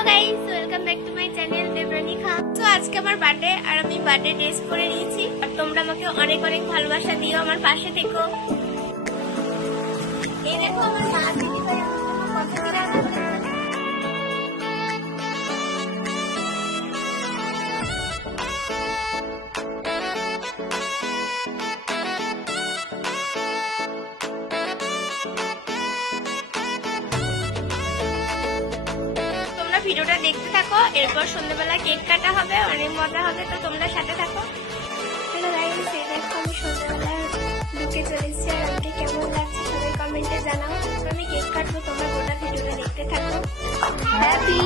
Hello guys, welcome back to my channel Debrani Khan. তো আজকে আমার বার্থডে আর আমি বার্থডে ড্রেস পরে নিয়েছি। আর তোমরা আমাকে অনেক অনেক ভালোবাসা দিও, আমার পাশে থেকো। এই দেখো আমার মা দিদি ভাই আমার জন্য কত রান্না করেছে। ভিডিওটা দেখতে থাকো, এরপর সন্ধ্যাবেলা কেক কাটা হবে, অনেক মজা হবে, তো তোমরা সাথে থাকো। হ্যালো গাইস, এই দেখো আমি সন্ধ্যাবেলা লুকে চলেছি আর আমাকে কেমন লাগছে সবাই কমেন্টে জানাও। আমি কেক কাটবো, তোমরা গোটা ভিডিওটা দেখতে থাকো। হ্যাপি